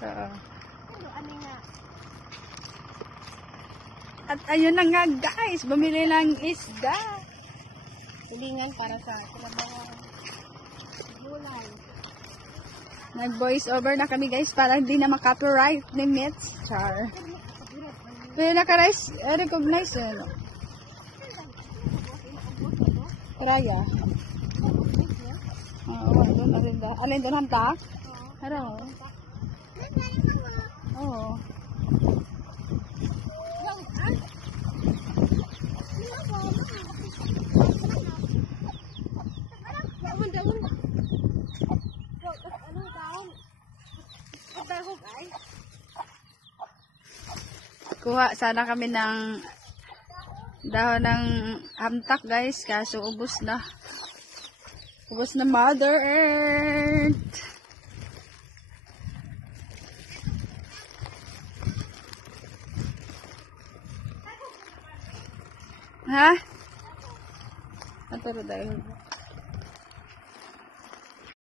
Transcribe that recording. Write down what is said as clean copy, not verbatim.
Oo. Ano nga? At ayun na nga guys, bumili ng isda. Tulingan para sa trabaho. Gulay. Nag-voice over na kami guys para hindi na makapiright ni Mitch. Char. Pero naka-recognize yun. Karaya. Oo, doon. Alin doon hanta? Haro. Oo. Kuha sana kami ng dahon ng hamtak guys, kaso ubos na. Ubos na Mother Earth. Ha? Maturo dahil.